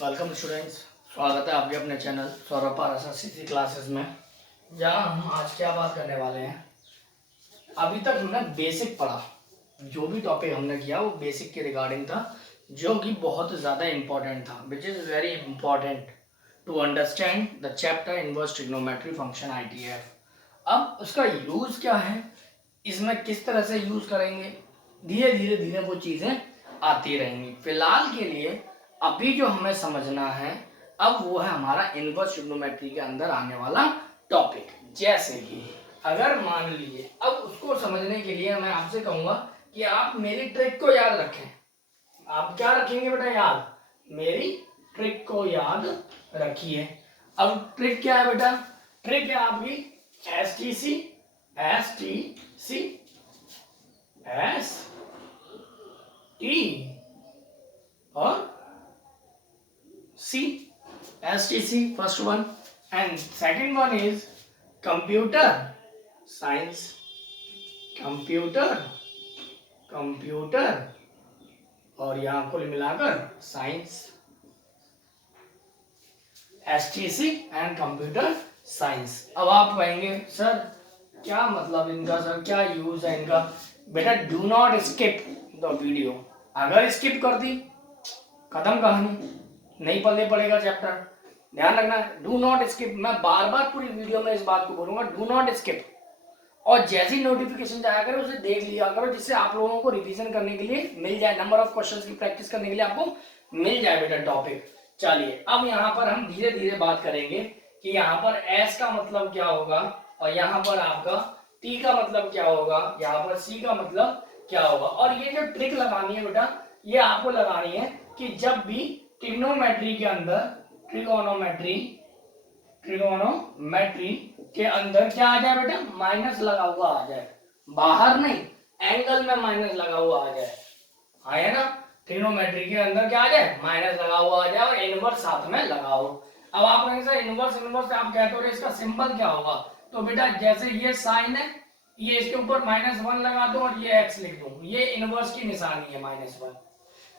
Welcome students, स्वागत है आपके अपने channel Saurabh Parashar CC classes में, जहां हम आज क्या बात करने वाले हैं। अभी तक हमने बेसिक पढ़ा, जो भी टॉपिक हमने किया वो बेसिक के रिगार्डिंग था, जो कि बहुत ज़्यादा इम्पोर्टेंट था, which is very important to understand the chapter inverse trigonometry function ITF। अब उसका यूज़ क्या है, इसमें किस तरह से यूज़ करेंगे, धीरे धीरे वो चीज़ें आती रहेंगी। फिलहाल के लिए अभी जो हमें समझना है अब वो है हमारा इनवर्स ट्रिग्नोमेट्री के अंदर आने वाला टॉपिक। जैसे कि अगर मान लीजिए, अब उसको समझने के लिए मैं आपसे कहूंगा कि आप मेरी ट्रिक को याद रखें। आप क्या रखेंगे बेटा? याद, मेरी ट्रिक को याद रखिए। अब ट्रिक क्या है बेटा? ट्रिक है आपकी STC और STC first one, and second one is computer science, computer और यहाँ कुल मिलाकर science, STC and computer science. अब आप कहेंगे सर क्या मतलब इनका, सर क्या यूज है इनका? बेटा do not skip the video. अगर स्किप कर दी खत्म कहानी, नहीं पढ़ने पड़ेगा चैप्टर। ध्यान रखना, डू नॉट स्किप। मैं बार बार पूरी वीडियो में इस बात को बोलूंगा, डू नॉट स्किप। और जैसी नोटिफिकेशन जाया करो उसे देख लिया करो, जिससे आप लोगों को रिवीजन करने के लिए मिल जाए, नंबर ऑफ क्वेश्चंस की प्रैक्टिस करने के लिए आपको मिल जाए बेटा टॉपिक। चलिए अब यहाँ पर हम धीरे धीरे बात करेंगे कि यहाँ पर S का मतलब क्या होगा और यहाँ पर आपका T का मतलब क्या होगा, यहाँ पर C का मतलब क्या होगा। और ये जो ट्रिक लगानी है बेटा, ये आपको लगानी है कि जब भी ट्रिग्नोमेट्री के अंदर, ट्रिगोनोमेट्री के अंदर क्या आ जाए बेटा? माइनस लगा हुआ आ जाए, बाहर नहीं, एंगल में माइनस लगा हुआ आ जाए। आया ना? ट्रिग्नोमेट्री के अंदर क्या आ जाए? माइनस लगा हुआ आ जाए और इनवर्स साथ में लगाओ। अब आप कहेंगे सर इनवर्स आप कहते हो इसका सिंबल क्या होगा? तो बेटा जैसे ये साइन है, ये इसके ऊपर -1 लगा दो और ये x लिख दो, ये इनवर्स की निशानी है -1।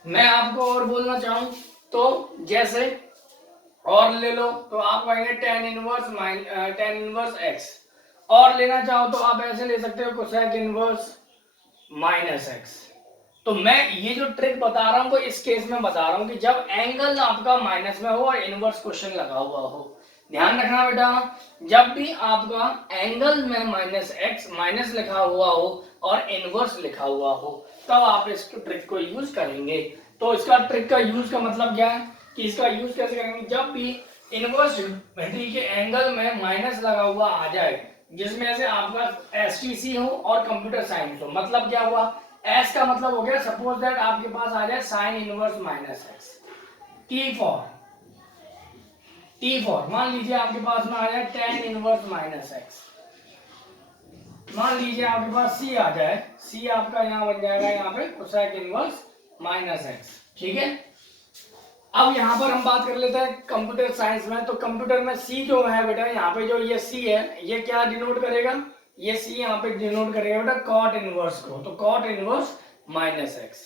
मैं आपको और बोलना चाहूं तो जैसे और ले लो तो आप कहेंगे tan इनवर्स x, और लेना चाहो तो आप ऐसे ले सकते हो कोसेक इनवर्स -x। तो मैं ये जो ट्रिक बता रहा हूं वो इस केस में बता रहा हूं कि जब एंगल आपका माइनस में हो और इनवर्स क्वेश्चन लगा हुआ हो। ध्यान रखना बेटा, जब भी आपका एंगल में -x माइनस लिखा हुआ हो और इनवर्स लिखा हुआ हो तब आप इस ट्रिक को यूज करेंगे। तो इसका ट्रिक का यूज का मतलब क्या है कि इसका यूज कैसे करेंगे? जब भी इनवर्स ट्रिग्नोमेट्री के एंगल में माइनस लगा हुआ आ जाए, जिसमें से आपका STC हो और कंप्यूटर साइंस हो, मतलब क्या हुआ? S का मतलब हो गया, सपोज दैट आपके पास आ जाए sign inverse -x। T for मान लीजिए आपके पास में आ जाए tan इनवर्स -x। मान लीजिए आपके पास C आ जाए, C आपका यहाँ बन जाएगा यहाँ पे कोसेक इनवर्स -x। ठीक है, अब यहाँ पर हम बात कर लेते हैं कंप्यूटर साइंस में। तो कंप्यूटर में C जो है बेटा, यहाँ पे जो ये C है ये क्या डिनोट करेगा? ये C यहाँ पे डिनोट करेगा बेटा कॉट इनवर्स को, तो कॉट इनवर्स -x।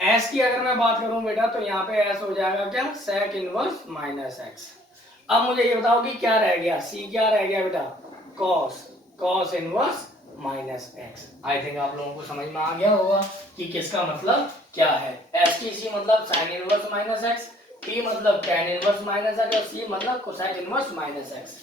S की अगर मैं बात करूं बेटा तो यहाँ पे S हो जाएगा क्या? Sec inverse -x। अब मुझे ये बताओ कि क्या रह गया? C क्या रह गया बेटा? Cos inverse -x। I think आप लोगों को समझ में आ गया होगा कि किसका मतलब क्या है। STC मतलब साइन इनवर्स -x, T मतलब tan इनवर्स -x और C मतलब कोसेक इनवर्स -x।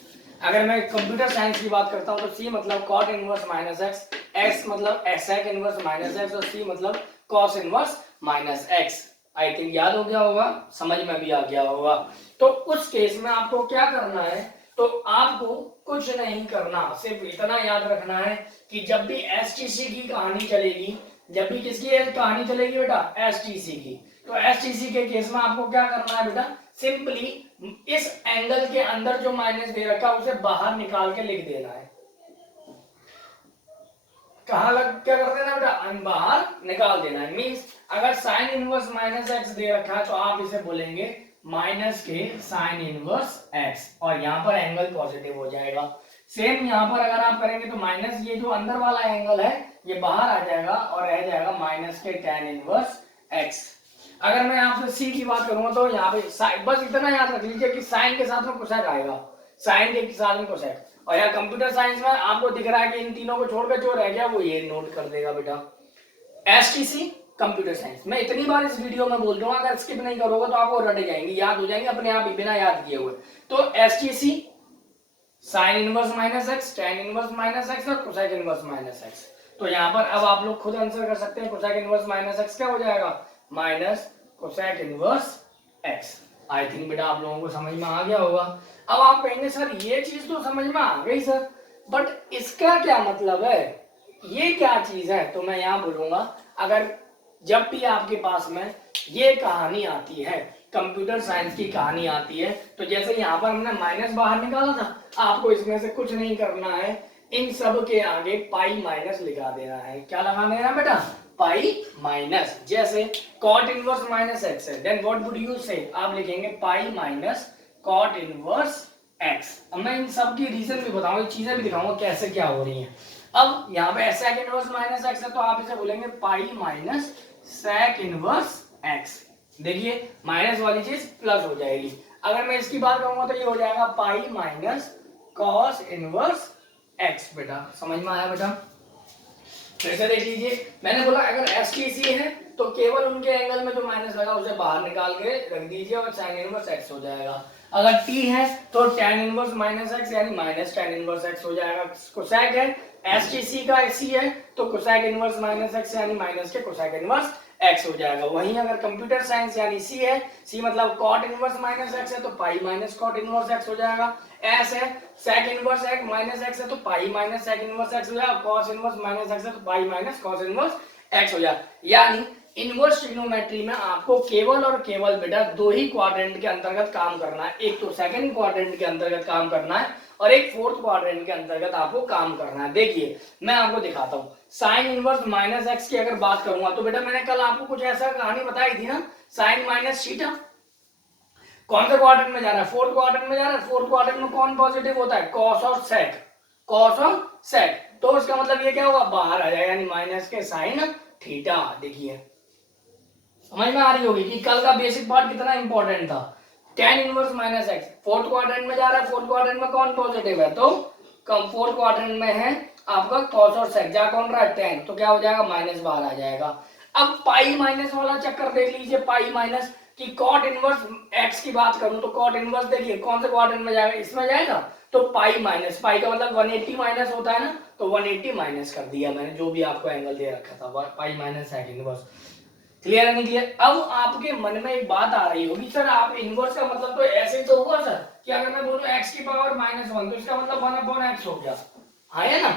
अगर मैं कंप्यूटर साइंस की बात करता हूं तो C मतलब cot इनवर्स -x, X मतलब सेक इनवर्स -x और C मतलब cos inverse -x। I think याद हो गया होगा, समझ में भी आ गया होगा। तो उस केस में आपको क्या करना है? तो आपको कुछ नहीं करना, सिर्फ इतना याद रखना है कि जब भी STC की कहानी चलेगी, जब भी किसकी कहानी चलेगी बेटा? STC की। तो STC के केस में आपको क्या करना है बेटा? सिंपली इस एंगल के अंदर जो माइनस दे रखा है उसे बाहर निकाल के लिख देना है। कहां लग क्या कर देना बेटा? बाहर निकाल देना है। मींस अगर साइन इनवर्स -x दे रखा है तो आप इसे बोलेंगे माइनस के साइन इनवर्स x और यहाँ पर एंगल पॉजिटिव हो जाएगा। सेम यहाँ पर अगर आप करेंगे तो माइनस ये जो अंदर वाला एंगल है ये बाहर आ जाएगा और रह जाएगा माइनस के tan इनवर्स x। अगर मैं आपसे सी की बात करूंगा तो यहाँ पे बस इतना याद रख लीजिए कि साइन के साथ में कोसेक आएगा, साइन के साथ में कोसेक। और यहाँ कंप्यूटर साइंस में आपको दिख रहा है कि इन तीनों को छोड़कर जो रह गया वो ये नोट कर देगा बेटा। एसटीसी कंप्यूटर साइंस, मैं इतनी बार इस वीडियो में बोल दूंगा, अगर स्किप नहीं करोगे तो आपको रट जाएंगे, याद हो जाएंगे अपने आप ही बिना याद किए हुए। तो STC sine inverse minus x, tan inverse minus x और कोसेक इनवर्स माइनस एक्स। तो यहाँ पर अब आप लोग खुद आंसर कर सकते हैं, कोसेक इनवर्स माइनस एक्स क्या हो जाएगा, minus cosec inverse x. I think बेटा आप लोगों को समझ में आ गया होगा। अब आप कहेंगे सर ये चीज तो समझ में आ गई सर, बट इसका क्या मतलब है, ये क्या चीज है? तो मैं यहाँ बोलूंगा, अगर जब भी आपके पास में ये कहानी आती है, कंप्यूटर साइंस की कहानी आती है, तो जैसे यहाँ पर हमने माइनस बाहर निकाला था, आपको इसमें से कुछ नहीं करना है, इन सब के आगे पाई माइनस लिखा देना है। क्या लगा देना बेटा, पाई माइनस। जैसे कॉट इनवर्स माइनस एक्स है, then what would you say, आप लिखेंगे pi minus cot inverse x. अब मैं इन सब की रीजन भी बताऊंगा, चीजें भी दिखाऊंगा कैसे क्या हो रही हैं। अब यहाँ पे सेक इनवर्स माइनस एक्स है, तो आप इसे बोलेंगे pi minus sec inverse x. देखिए माइनस वाली चीज प्लस हो जाएगी। अगर मैं इसकी बात करूंगा तो ये हो जाएगा पाई माइनस कॉस इनवर्स एक्स। बेटा समझ में आया बेटा? फिर से देख लीजिए, मैंने बोला अगर एस टी सी है तो केवल उनके एंगल में जो माइनस लगा उसे बाहर निकाल के रख दीजिए और साइन इनवर्स एक्स हो जाएगा। अगर टी है तो टेन इनवर्स माइनस एक्स यानी माइनस टेन इनवर्स एक्स हो जाएगा। कोसेक है, एस टी सी का सी है तो कोसेक इनवर्स माइनस एक्स यानी माइनस के कोसेक इनवर्स एक्स हो जाएगा। वहीं अगर कंप्यूटर साइंस यानी सी है, सी मतलब कॉट इनवर्स माइनस एक्स है तो pi minus cot inverse x हो जाएगा। एस है sec inverse minus x x है तो pi minus sec inverse x हो जाएगा। कॉस इनवर्स माइनस एक्स है तो pi minus cos inverse x हो जाएगा। यानी इनवर्स ट्रिग्नोमेट्री में आपको केवल और केवल बेटा दो ही क्वाड्रेंट के अंतर्गत काम करना है, एक तो सेकंड क्वाड्रेंट के अंतर्गत काम करना है और एक फोर्थ क्वाड्रेंट के अंतर्गत आपको काम करना है। देखिए मैं आपको दिखाता हूं, साइन इनवर्स माइनस एक्स की अगर बात करूंगा तो बेटा मैंने कल आपको कुछ ऐसा कहानी बताई थी ना, साइन माइनस थीटा। कौन से क्वाड्रेंट में जा रहा है, फोर्थ क्वाड्रेंट में जा रहा है। फोर्थ क्वाड्रेंट में कौन पॉजिटिव होता है, कॉस और सेक, कॉस और सेक। तो इसका मतलब ये क्या होगा, बाहर आ जाएगा यानी माइनस के साइन थीटा। देखिए समझ में आ रही होगी कि कल का बेसिक पार्ट कितना इंपॉर्टेंट था। Tan inverse minus x fourth quadrant में जा रहा है, फोर्थ क्वाड्रेंट में कौन पॉजिटिव है, तो फोर्थ क्वाड्रेंट में है आपका कॉस और सेक, जा कौन रहा है टेन, तो क्या हो जाएगा माइनस बाहर आ जाएगा। अब पाई माइनस वाला चक्कर देख लीजिए, पाई माइनस कि कॉट इनवर्स एक्स की बात करूं तो कॉट इनवर्स देखिए कौन से क्वाड्रेंट में जाएगा, इसमें जाएगा तो पाई माइनस, पाई का मतलब 180 माइनस होता है ना, तो 180 माइनस कर दिया मैंने, जो भी आपको एंगल दे रखा था pi minus sec inverse. Clear है नहीं क्लियर? अब आपके मन में एक बात आ रही होगी, सर आप इनवर्स का मतलब तो ऐसे तो हुआ सर कि अगर मैं बोलूं x की पावर -1 तो इसका मतलब 1/x हो गया, हाँ है ना?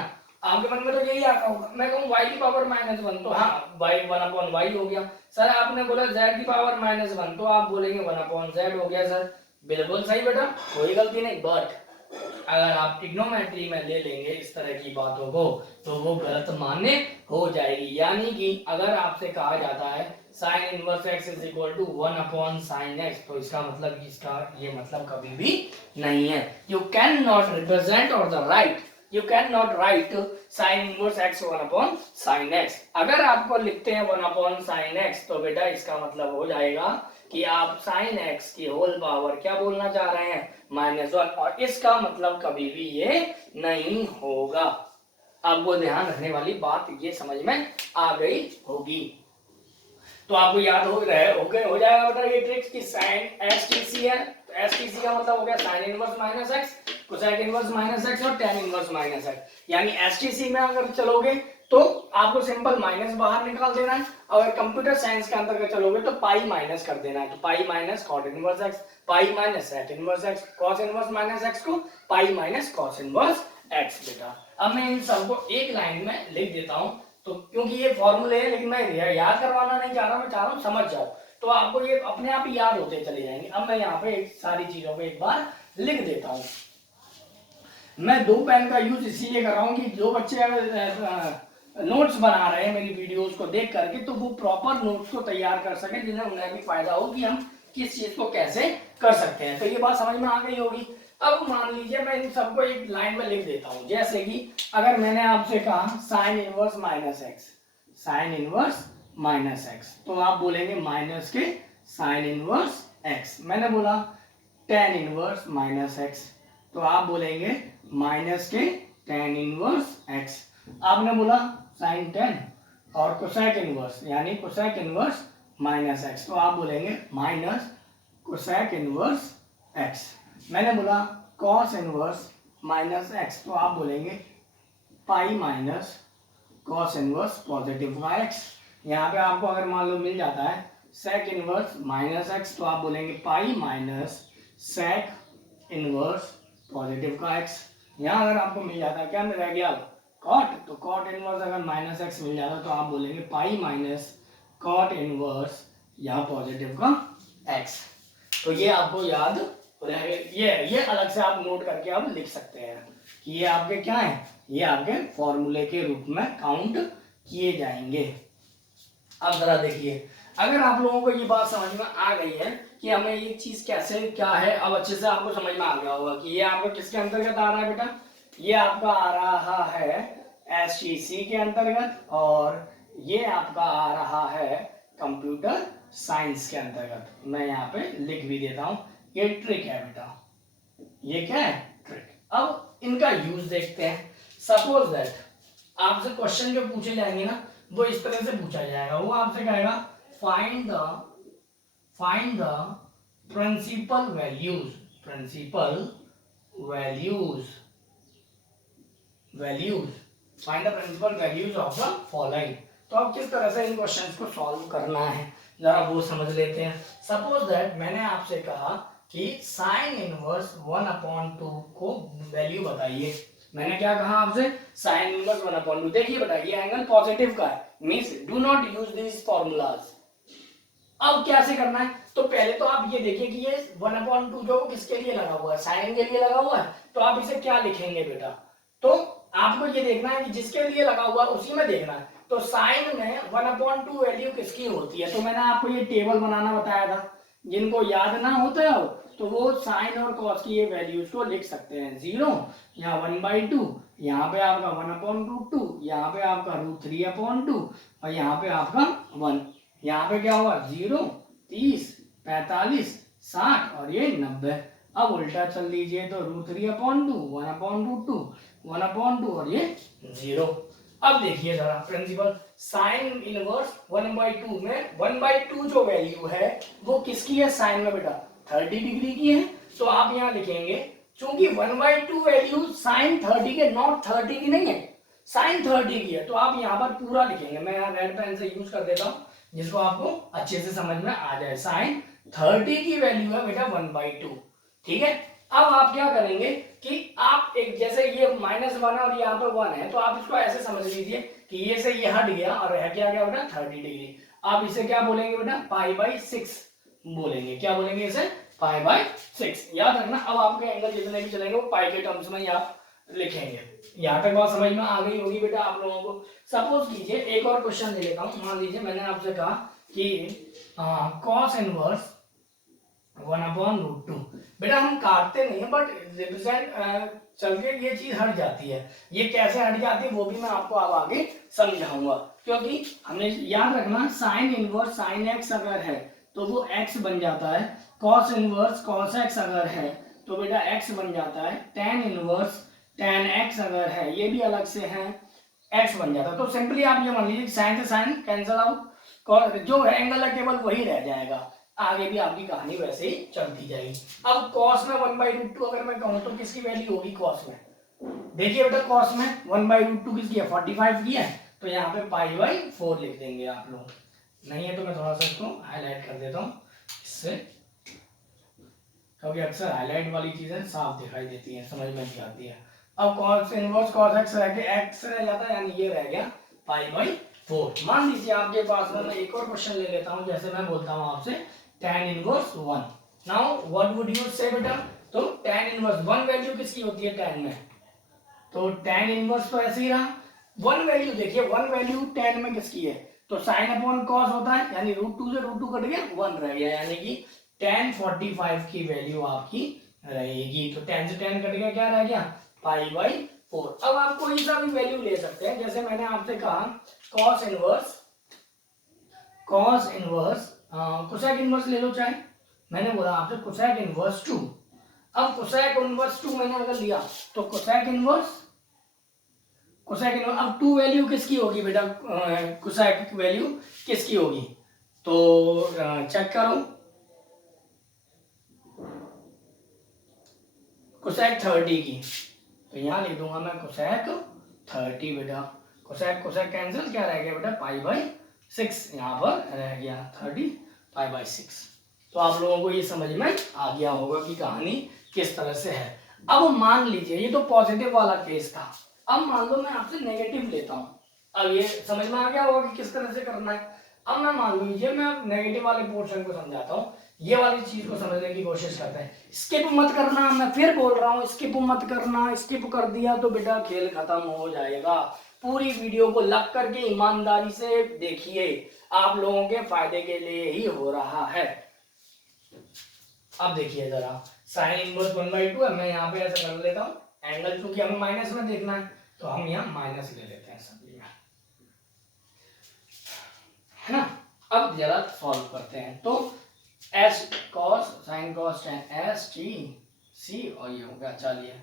आपके मन में तो यही आता होगा। मैं कहूं y की पावर -1 तो हाँ y 1/y हो गया। सर आपने बोला z की पावर -1 तो आप बोलेंगे 1/z हो गया। सर बिल्कुल सही बेटा, कोई गलती नहीं। बट अगर आप ट्रिग्नोमेट्री में ले लेंगे इस तरह की बातों को तो वो गलत मान्य हो जाएगी। यानी कि अगर आपसे कहा जाता है sine inverse x is equal to 1/sin x, तो इसका मतलब इसका ये मतलब कभी भी नहीं है। यू कैन नॉट रिप्रेजेंट और the right, you can not right sign inverse x 1/sin x। अगर आपको लिखते हैं 1/sin x तो बेटा इसका मतलब हो जाएगा कि आप साइन x की होल पावर क्या बोलना चाह रहे हैं, -1, और इसका मतलब कभी भी ये नहीं होगा। आपको ध्यान रखने वाली बात ये समझ में आ गई होगी। तो आपको याद हो जाएगा बेटा ये ट्रिक्स कि साइन एसटीसी है तो एसटीसी का मतलब हो गया sine inverse minus x, cosec inverse minus x और टेन इनवर्स माइनस एक्स। यानी एसटीसी में अगर चलोगे तो आपको सिंपल माइनस बाहर निकाल देना है, अगर कंप्यूटर साइंस के अंतर्गत चलोगे तो पाई माइनस कर देना है, तो pi minus cot inverse x, pi minus sec inverse x, cos inverse minus x को pi minus cos inverse x. बेटा अब मैं इन सबको एक लाइन में लिख देता हूं, तो क्योंकि ये फॉर्मूले है लेकिन मैं याद करवाना नहीं चाह रहा, मैं चाह रहा हूं समझ जाओ, तो आपको ये अपने आप ही याद होते चले जाएंगे। अब मैं यहाँ पे सारी चीजों को एक बार लिख देता हूं। मैं दो पेन का यूज इसीलिए कर रहा हूँ कि जो बच्चे नोट्स बना रहे हैं मेरी वीडियोस को देख करके तो वो प्रॉपर नोट्स को तैयार कर सके, जिन्हें उन्हें भी फायदा हो कि हम किस चीज को कैसे कर सकते हैं। तो ये बात समझ में आ गई होगी। अब मान लीजिए मैं इन सबको एक लाइन में लिख देता हूं, जैसे कि अगर मैंने आपसे कहा sine inverse minus x, sine inverse minus x, तो आप बोलेंगे माइनस के साइन इनवर्स एक्स। मैंने बोला टेन इनवर्स माइनस एक्स, तो आप बोलेंगे माइनस के टेन इनवर्स एक्स। आपने बोला साइन टेन और कोसेक इनवर्स यानी कोसेक इनवर्स माइनस एक्स, तो आप बोलेंगे माइनस कोसेक इनवर्स एक्स। मैंने बोला कॉस इनवर्स माइनस एक्स, तो आप बोलेंगे pi minus cos inverse positive का एक्स। यहाँ पे आपको अगर मान लो मिल जाता है सेक इनवर्स माइनस एक्स, तो आप बोलेंगे pi minus sec inverse positive का एक्स। यहाँ अगर आपको मिल जाता है क्या रह गया कॉट, तो कॉट इनवर्स अगर माइनस एक्स मिल जाता है तो आप बोलेंगे पाई माइनस कॉट इनवर्स यहाँ पॉजिटिव का एक्स। तो ये आपको याद रहेगा, ये अलग से आप नोट करके आप लिख सकते हैं कि ये आपके क्या है, ये आपके फॉर्मूले के रूप में काउंट किए जाएंगे। अब जरा देखिए, अगर आप लोगों को ये बात समझ में आ गई है कि हमें ये चीज कैसे क्या है, अब अच्छे से आपको समझ में आ गया होगा कि ये आपको किसके अंतर्गत आ रहा है बेटा, ये आपका आ रहा है एसटीसी के अंतर्गत और ये आपका आ रहा है कंप्यूटर साइंस के अंतर्गत। मैं यहाँ पे लिख भी देता हूँ, ये ट्रिक है बेटा, ये क्या है ट्रिक। अब इनका यूज देखते हैं। सपोज दैट आपसे क्वेश्चन जो पूछे जाएंगे ना वो इस तरह से पूछा जाएगा, वो आपसे कहेगा find the principal values find the principal values of the following. तो अब किस तरह से इन क्वेश्चंस को सॉल्व करना है जरा वो समझ लेते हैं। सपोज दैट मैंने आपसे कहा कि साइन इनवर्स 1/2 को वैल्यू बताइए। मैंने क्या कहा आपसे, साइन इनवर्स 1/2। देखिए बेटा ये एंगल पॉजिटिव का है, means do not use this formulas. अब कैसे करना है, तो पहले तो आप ये देखिए कि ये 1/2 जो किसके लिए लगा हुआ है, साइन के लिए लगा हुआ है, तो आप इसे क्या लिखेंगे बेटा, तो आपको ये देखना है कि जिसके लिए लगा हुआ है उसी में देखना है। तो साइन में 1/2 वैल्यू किसकी होती है, तो मैंने आपको ये टेबल बनाना बताया था, जिनको याद ना होता हो तो वो साइन और कॉस की ये वैल्यूज को लिख सकते हैं। 0 यहाँ 1/2, यहाँ पे आपका 1/2, यहाँ पे आपका √3/2 और यहाँ पे आपका 1। यहाँ पे क्या हुआ 0, 30, 45, 60 और ये 90। अब उल्टा चल लीजिए तो √3/2, 1/2, 1/2 और ये 0। अब देखिए जरा प्रिंसिपल, साइन इनवर्स 1/2 में 1/2 जो वैल्यू है वो किसकी है साइन में बेटा, 30 डिग्री की है। तो आप यहाँ लिखेंगे चूंकि 1/2 वैल्यू साइन 30 के नॉट 30 की नहीं है, साइन 30 की है, तो आप यहाँ पर पूरा लिखेंगे। मैं यहाँ रेड पेन से यूज कर देता हूँ जिसको आपको अच्छे से समझ में आ जाए। साइन 30 की वैल्यू है बेटा 1/2, ठीक है। अब आप क्या करेंगे कि आप एक जैसे ये -1 और यहाँ पे 1 है, तो आप इसको ऐसे समझ लीजिए कि ये से ये हट गया और रह क्या गया बेटा 30 डिग्री। आप इसे क्या बोलेंगे बेटा π/6 बोलेंगे। क्या बोलेंगे इसे, π/6। याद रखना, अब आपके एंगल जितने भी चलेंगे वो पाई के टर्म्स में ही आप लिखेंगे। यहाँ तक बात समझ में आ गई होगी बेटा आप लोगों को। सपोज कीजिए एक और क्वेश्चन ले लेता हूँ। मान लीजिए मैंने आपसे कहा कि कॉस इनवर्स 1/√2। बेटा हम काटते नहीं है बट रिप्रेजेंट चल के ये चीज हट जाती है। ये कैसे हट जाती है वो भी मैं आपको अब आगे समझाऊंगा, क्योंकि हमने याद रखना साइन इनवर्स साइन एक्स अगर है तो वो एक्स बन जाता है, कॉस इनवर्स कॉस एक्स अगर है तो बेटा एक्स बन जाता है, टेन इनवर्स टेन एक्स अगर है ये भी अलग से है, एक्स बन जाता है। तो सिंपली आप ये मान लीजिए साइन से साइन कैंसिल आउट, जो एंगल है केवल वही रह जाएगा, आगे भी आपकी कहानी वैसे ही चलती जाएगी। अब कॉस में 1/√2 अगर मैं कहूँ तो किसकी वैल्यू होगी कॉस में, देखिए बेटा कॉस में 1/√2 किसकी है 45 की है, तो यहाँ पे π/4 लिख देंगे आप लोग। नहीं है तो मैं थोड़ा सा इसको हाईलाइट कर देता हूँ इससे, क्योंकि अक्सर हाईलाइट वाली चीजें साफ दिखाई देती हैं, समझ में नहीं आती है। अब कॉस इनवर्स कॉस एक्स रह गया, एक्स रह जाता है यानी ये रह गया π/4। मान लीजिए आपके पास में मैं एक और क्वेश्चन ले लेता हूँ, जैसे मैं बोलता हूँ आपसे tan inverse 1। Now what would you से बेटा, तो tan इनवर्स 1 वैल्यू किसकी होती है tan में, तो tan इनवर्स तो ऐसे ही रहा। 1 वैल्यू देखिए 1 वैल्यू tan में किसकी है, तो साइन अपॉन कॉस होता है, यानी √2 से √2 कट गया 1 रह गया, यानी कि tan 45 की वैल्यू आपकी रहेगी। तो tan से tan कट गया, क्या रह गया π/4। अब आप कोई सा भी वैल्यू ले सकते हैं, जैसे मैंने आपसे कहा cos inverse cos inverse cosec inverse ले लो चाहे, मैंने बोला आपसे कोसेक इनवर्स 2। अब कोसेक इनवर्स 2 मैंने अगर लिया तो कोसेक इनवर्स अब 2 वैल्यू किसकी होगी बेटा, कोसेक वैल्यू किसकी होगी, तो चेक करो, कोसेक 30 की, तो यहाँ लिख दूंगा मैं कोसेक 30 बेटा, कोसेक कोसेक कैंसिल, क्या रह गया बेटा π/6, यहाँ पर रह गया 30 π/6। तो आप लोगों को ये समझ में आ गया होगा कि कहानी किस तरह से है। अब मान लीजिए ये तो पॉजिटिव वाला केस था, अब मान लो मैं आपसे नेगेटिव लेता हूँ, अब ये समझ में आ गया होगा कि किस तरह से करना है। अब मैं मान लीजिए मैं नेगेटिव वाले पोर्शन को समझाता हूँ, ये वाली चीज को समझने की कोशिश करते हैं। स्किप मत करना, मैं फिर बोल रहा हूँ स्किप मत करना, स्किप कर दिया तो बेटा खेल खत्म हो जाएगा। पूरी वीडियो को लग करके ईमानदारी से देखिए, आप लोगों के फायदे के लिए ही हो रहा है। अब देखिए जरा, साइन इनवर्स 1/2 है, मैं यहाँ पे ऐसा कर लेता हूँ, एंगल चूंकि हमें माइनस में देखना है तो हम यहाँ माइनस ले लेते हैं सभी में, है ना। अब जरा सॉल्व करते हैं, तो S cos sine cos tan S T C, और ये हो गया, चलिए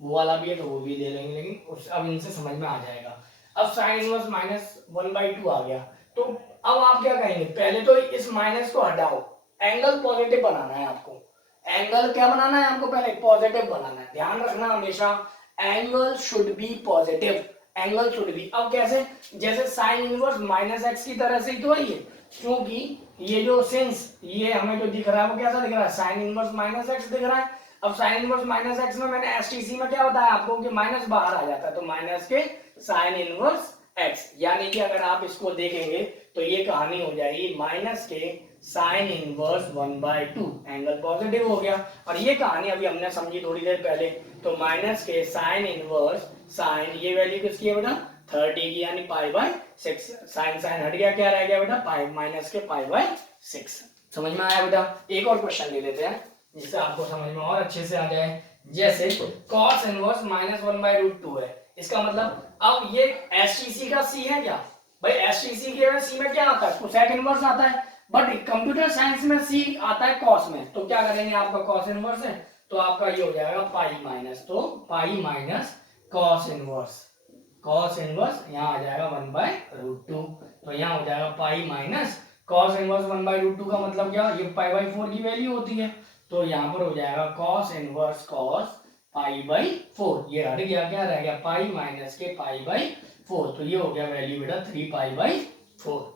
वो वाला भी है तो वो भी ले लेंगे, लेकिन उस अब इनसे समझ में आ जाएगा। अब साइन इनवर्स -1/2 आ गया, तो अब आप क्या कहेंगे, पहले तो इस माइनस को हटाओ, एंगल पॉजिटिव बनाना है आपको, एंगल क्या बनाना है आपको, पहले पॉजिटिव बनाना है, ध्यान रखना हमेशा angle should be positive, angle should be. अब कैसे, जैसे साइन इनवर्स -x की तरह से ही तो है ये, क्योंकि ये जो सिंस ये हमें जो दिख रहा है वो कैसा दिख रहा है, साइन इनवर्स -x दिख रहा है। अब साइन इनवर्स -x में मैंने एसटीसी में क्या बताया आपको कि माइनस बाहर आ जाता है, तो माइनस के साइन इनवर्स x, यानी कि अगर आप इसको देखेंगे तो ये कहानी हो जाएगी माइनस के साइन इनवर्स 1/2, एंगल पॉजिटिव हो गया। और ये कहानी अभी हमने समझी थोड़ी देर पहले, तो माइनस के साइन इनवर्स साइन, ये वैल्यू किसकी है बेटा 30 की, यानी π/6, साइन साइन हट गया, क्या रह गया बेटा पाई माइनस के π/6। समझ में आया बेटा। एक और क्वेश्चन ले लेते हैं जिससे आपको समझ में और अच्छे से आ जाए, जैसे cos इनवर्स -1/√2 है, इसका मतलब अब ये एसटीसी का सी है क्या भाई, एसटीसी के सी में क्या आता है, कोसेक इनवर्स आता है, बट कंप्यूटर साइंस में सी आता है कॉस में, तो क्या करेंगे, आपका कॉस इनवर्स है तो आपका ये हो जाएगा पाई माइनस, तो पाई माइनस कॉस इनवर्स यहाँ आ जाएगा 1/√2, तो यहाँ हो जाएगा पाई माइनस कॉस इनवर्स 1/√2 का मतलब क्या, ये π/4 की वैल्यू होती है, तो यहाँ पर हो जाएगा कॉस इनवर्स कॉस π/4, ये हट गया, क्या रह गया पाई माइनस के π/4, तो ये हो गया वैल्यू बेटा 3π/4।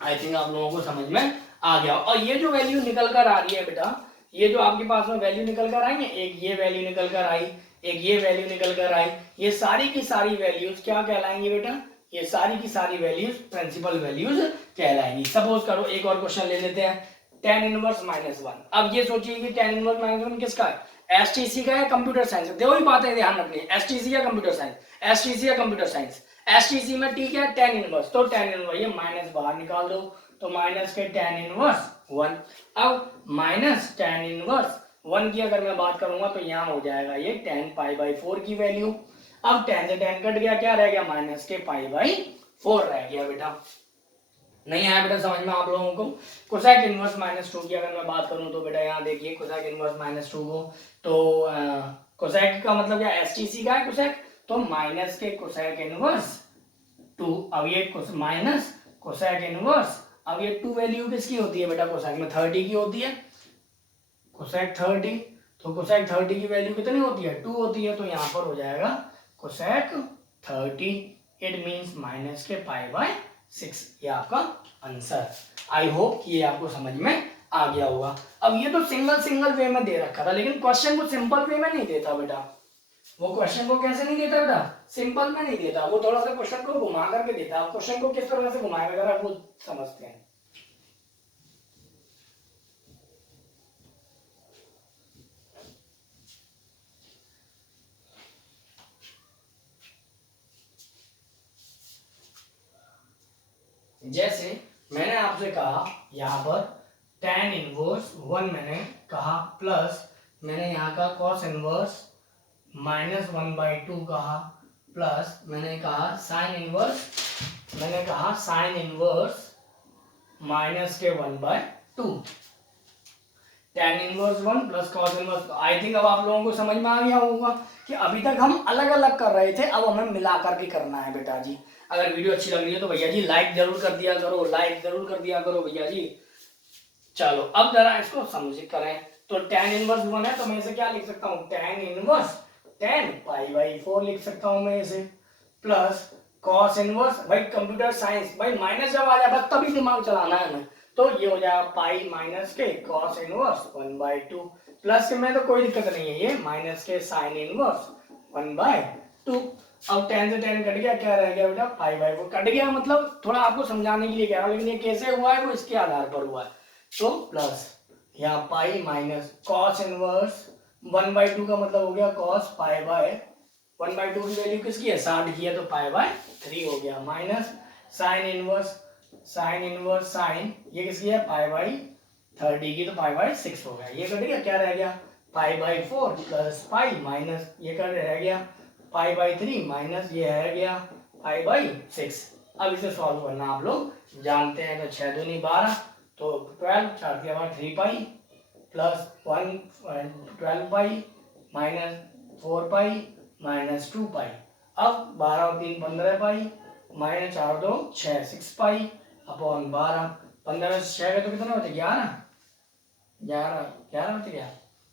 आई थिंक आप लोगों को समझ में आ गया। और ये जो वैल्यू निकल कर आ रही है बेटा, ये जो आपके पास में वैल्यू निकल कर आई है, एक ये वैल्यू निकल कर आई, एक ये वैल्यू निकल कर आई, ये सारी की सारी वैल्यूज क्या कहलाएंगी बेटा, ये सारी की सारी वैल्यूज प्रिंसिपल वैल्यूज कहलाएंगी। सपोज करो एक और क्वेश्चन ले लेते हैं, tan इनवर्स -1। अब ये सोचिए कि tan इनवर्स -1 किसका है, एसटीसी का है कंप्यूटर साइंस, दो ही बातें ध्यान रखनी है, एसटीसी या कंप्यूटर साइंस, एसटीसी या कंप्यूटर साइंस। एसटीसी में ठीक है tan इनवर्स, तो tan इनवर्स ये माइनस बाहर निकाल दो, तो माइनस के tan इनवर्स 1। अब माइनस tan इनवर्स 1 की अगर मैं बात करूंगा तो यहाँ हो जाएगा ये tan π/4 की वैल्यू। अब tan से tan कट गया, क्या रह गया माइनस के π/4 रह गया बेटा। नहीं आया बेटा समझ में आप लोगों को। कोसेक इनवर्स -2 की अगर मैं बात करूं तो बेटा यहाँ देखिए कोसेक इनवर्स -2 को, तो कोसेक का मतलब क्या एसटीसी का है कोसेक, तो माइनस के कोसेक इनवर्स 2। अब ये माइनस कोसेक इनवर्स, अब ये 2 वैल्यू किसकी होती है बेटा, कोसेक में 30 की होती है, कोसेक 30, तो कोसेक 30 की वैल्यू कितनी होती है 2 होती है, तो यहाँ पर हो जाएगा कोसेक 30, इट मींस माइनस के π/6, ये आपका आंसर। आई होप कि ये आपको समझ में आ गया होगा। अब ये तो सिंगल वे में दे रखा था, लेकिन क्वेश्चन को सिंपल वे में नहीं देता बेटा, वो क्वेश्चन को कैसे नहीं देता बेटा, सिंपल में नहीं देता, वो थोड़ा सा क्वेश्चन को घुमा करके देता है। क्वेश्चन को किस तरह से घुमाएगा अगर आप वो समझते हैं। जैसे मैंने आपसे कहा यहाँ पर tan इनवर्स 1 मैंने कहा, प्लस मैंने यहाँ का cos इनवर्स -1/2 कहा, प्लस मैंने कहा साइन इनवर्स, मैंने कहा साइन इनवर्स माइनस के 1/2 tan inverse 1 plus cos inverse. I think अब आप लोगों को समझ में आ गया होगा कि अभी तक हम अलग अलग कर रहे थे, अब हमें मिला करके करना है बेटा जी। अगर वीडियो अच्छी लग रही है तो भैया जी लाइक जरूर कर दिया करो, लाइक जरूर कर दिया करो भैया जी। चलो अब जरा इसको समझ करें। तो tan इनवर्स 1 है तो मैं इसे क्या लिख सकता हूँ, tan इनवर्स tan π/4 लिख सकता हूँ मैं इसे, प्लस cos इनवर्स, भाई कंप्यूटर साइंस भाई माइनस जब आ जाए बस तभी दिमाग चलाना है हमें, तो ये हो जाएगा पाई माइनस के cos इनवर्स 1/2 प्लस के में तो कोई दिक्कत नहीं है, ये माइनस के sin इनवर्स 1/2। अब tan से tan कट गया, क्या रह गया बेटा π/4 कट गया, मतलब थोड़ा आपको समझाने के लिए कह रहा हूं, लेकिन ये कैसे हुआ है वो इसके आधार पर हुआ है। तो प्लस यहाँ पाई माइनस cos इनवर्स 1/2 का मतलब हो गया cos π/1/2 की वैल्यू किसकी है 60 की है तो π/3 हो गया, माइनस sin इनवर्स sin ये किसकी है π/30 की तो π/6 हो गया, ये कट गया, क्या रह गया π/4 प्लस पाई माइनस ये कर रह गया π/3 माइनस ये रह गया π/6। अब इसे सॉल्व करना आप लोग जानते हैं, तो 6 दूनी 12 तो 12 4 के बाद 3 pi plus 12 pi minus 4 pi minus 2 पाई। अब 12 और 3 15 पाई माइनस 4 2 6 6 पाई अपॉन 12, 15 से 6 तो कितना होते 11 11 11 होते क्या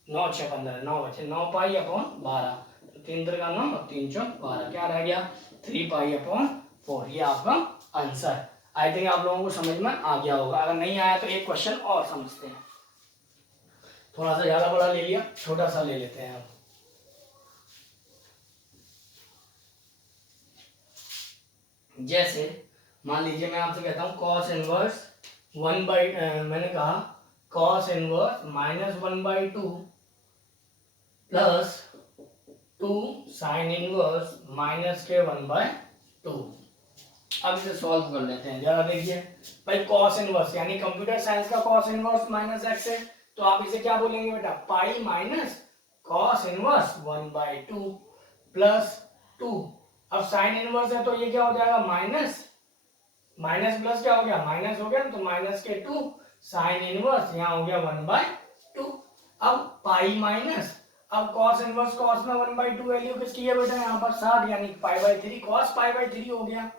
9 6 15 9 बचे 9 पाई अपॉन 12, तो 3 का 9 और 3 चौक 12, क्या रह गया 3 पाई अपॉन 4। ये आपका आंसर। आई थिंक आप लोगों को समझ में आ गया होगा, अगर नहीं आया तो एक क्वेश्चन और समझते हैं, थोड़ा सा ज्यादा बड़ा ले लिया, छोटा सा ले लेते हैं अब। जैसे मान लीजिए मैं आपसे कहता हूं cos इनवर्स मैंने कहा cos inverse -1/2 plus 2 sin inverse -1/2। अब इसे सॉल्व कर लेते हैं, जरा देखिए भाई cos इनवर्स यानी कंप्यूटर साइंस का cos इनवर्स -x है, तो आप इसे क्या बोलेंगे बेटा pi minus cos inverse 1/2 plus 2। अब sin इनवर्स है तो ये क्या हो जाएगा माइनस प्लस क्या हो गया माइनस हो गया, तो माइनस के 2 sin इनवर्स यहाँ हो गया 1/2। अब पाई माइनस, अब cos इनवर्स cos में 1/2 वैल्यू किसकी है बेटा यहाँ पर 60 यानी π/3 cos π/3 हो गया,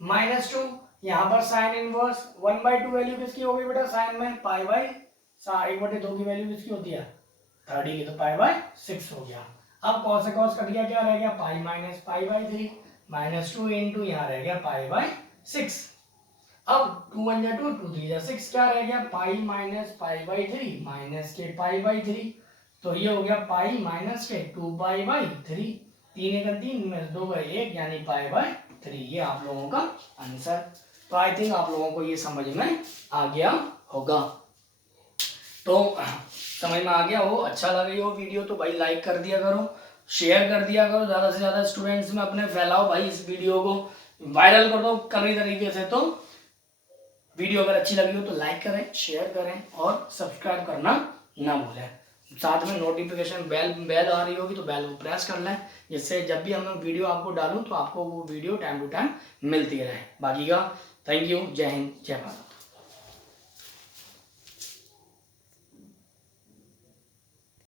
माइनस 2 यहाँ पर sin इनवर्स 1/2 वैल्यू किसकी हो गई बेटा sin में π/1/2 की वैल्यू किसकी होती है 30 की तो π/6 हो गया। अब cos से cos कट गया, क्या रह गया पाई माइनस π/3 माइनस 2 इंटू यहाँ रह गया π/6। अब 2 1 जा 2 2 3 जा 6, क्या रह गया पाई माइनस π/3 माइनस के π/3, तो ये हो गया पाई माइनस के 2π/3, 3 1 3 में 2 1 यानी π/3। ये आप लोगों का आंसर। तो आई थिंक आप लोगों को ये समझ में आ गया होगा। तो समझ में आ गया हो, अच्छा लगी हो वीडियो तो भाई लाइक कर दिया करो, शेयर कर दिया करो, ज़्यादा से ज़्यादा स्टूडेंट्स में अपने फैलाओ भाई, इस वीडियो को वायरल कर दो कई तरीके से। तो वीडियो अगर अच्छी लगी हो तो लाइक करें, शेयर करें और सब्सक्राइब करना ना भूलें। साथ में नोटिफिकेशन बेल आ रही होगी तो बेल को प्रेस कर लें, जिससे जब भी हम वीडियो आपको डालूं तो आपको वो वीडियो टाइम टू टाइम मिलती रहे। बाकी का थैंक यू, जय हिंद जय भारत।